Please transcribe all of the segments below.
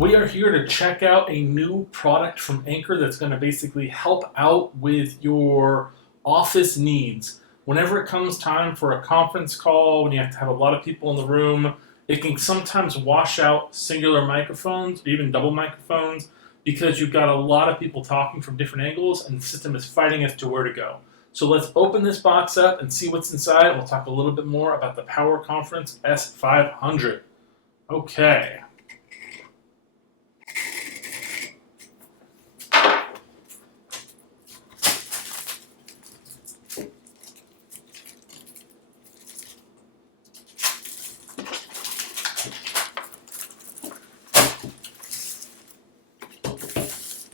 We are here to check out a new product from Anker that's going to basically help out with your office needs. Whenever it comes time for a conference call, when you have to have a lot of people in the room, it can sometimes wash out singular microphones, or even double microphones, because you've got a lot of people talking from different angles and the system is fighting as to where to go. So let's open this box up and see what's inside. We'll talk a little bit more about the PowerConf S500. Okay.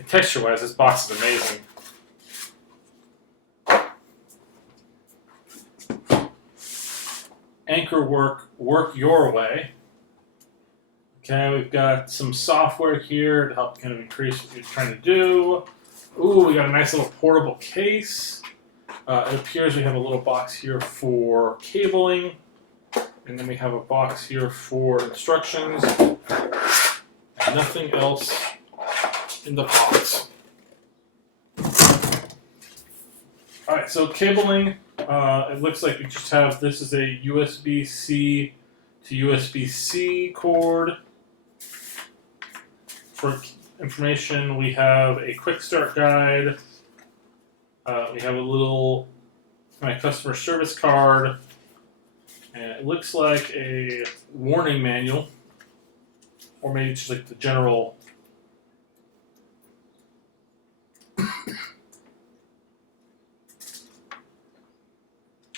Texture-wise, this box is amazing. Anker work your way. Okay, we've got some software here to help kind of increase what you're trying to do. Ooh, we got a nice little portable case. It appears we have a little box here for cabling, and then we have a box here for instructions. And nothing else in the box. Alright, so cabling, it looks like we just have, this is a USB-C to USB-C cord. For information, we have a quick start guide. We have a little customer service card. And it looks like a warning manual, or maybe just like the general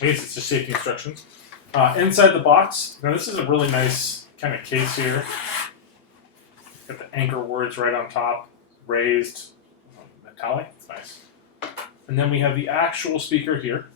I guess it's just safety instructions. Inside the box, now this is a really nice kind of case here. Got the Anker words right on top, raised, metallic, it's nice. And then we have the actual speaker here.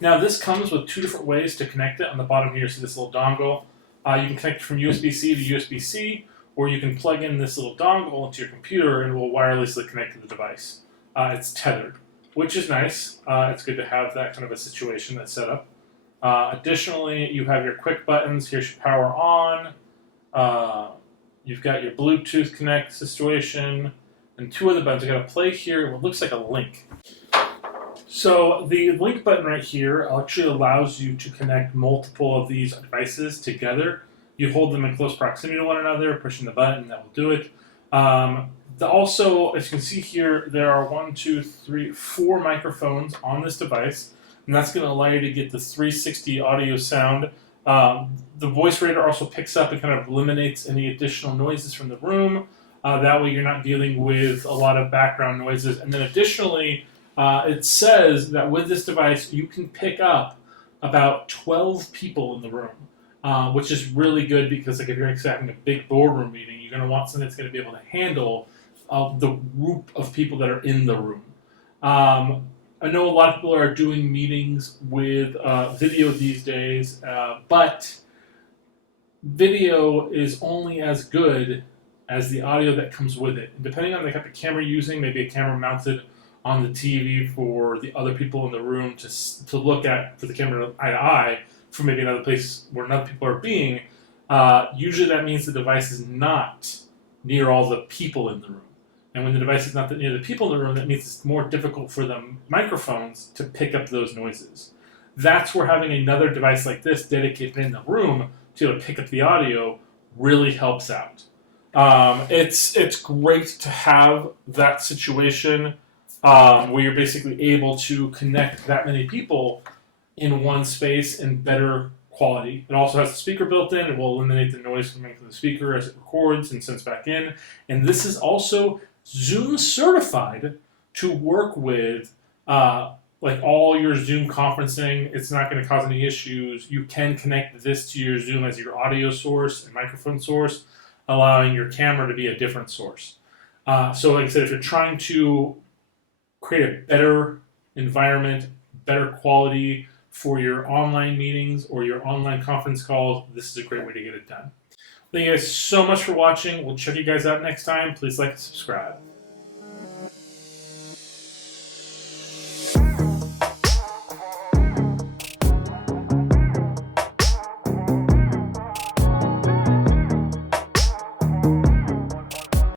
Now this comes with two different ways to connect it. On the bottom here, so this little dongle. You can connect it from USB-C to USB-C, or you can plug in this little dongle into your computer and it will wirelessly connect to the device. It's tethered, which is nice. It's good to have that kind of a situation that's set up. Additionally, you have your quick buttons. Here's your power on. You've got your Bluetooth connect situation, and two other buttons. I got to play here what looks like a link. So the link button right here actually allows you to connect multiple of these devices together. You hold them in close proximity to one another, pushing the button, that will do it. Also, as you can see here, there are 4 microphones on this device, and that's going to allow you to get the 360 audio sound. The voice reader also picks up and kind of eliminates any additional noises from the room. That way you're not dealing with a lot of background noises. And then additionally, it says that with this device, you can pick up about 12 people in the room, which is really good because like if you're having a big boardroom meeting, you're going to want something that's going to be able to handle the group of people that are in the room. I know a lot of people are doing meetings with video these days, but video is only as good as the audio that comes with it. And depending on the type of camera you're using, maybe a camera mounted on the TV for the other people in the room to look at, for the camera eye to eye, for maybe another place where other people are being, usually that means the device is not near all the people in the room. And when the device is not near the people in the room, that means it's more difficult for the microphones to pick up those noises. That's where having another device like this dedicated in the room to be able to pick up the audio really helps out. It's great to have that situation where you're basically able to connect that many people in one space in better quality. It also has a speaker built in. It will eliminate the noise coming from the speaker as it records and sends back in. And this is also Zoom certified to work with like all your Zoom conferencing. It's not going to cause any issues. You can connect this to your Zoom as your audio source and microphone source, allowing your camera to be a different source. So like I said, if you're trying to create a better environment, better quality for your online meetings or your online conference calls, this is a great way to get it done. Thank you guys so much for watching. We'll check you guys out next time. Please like and subscribe.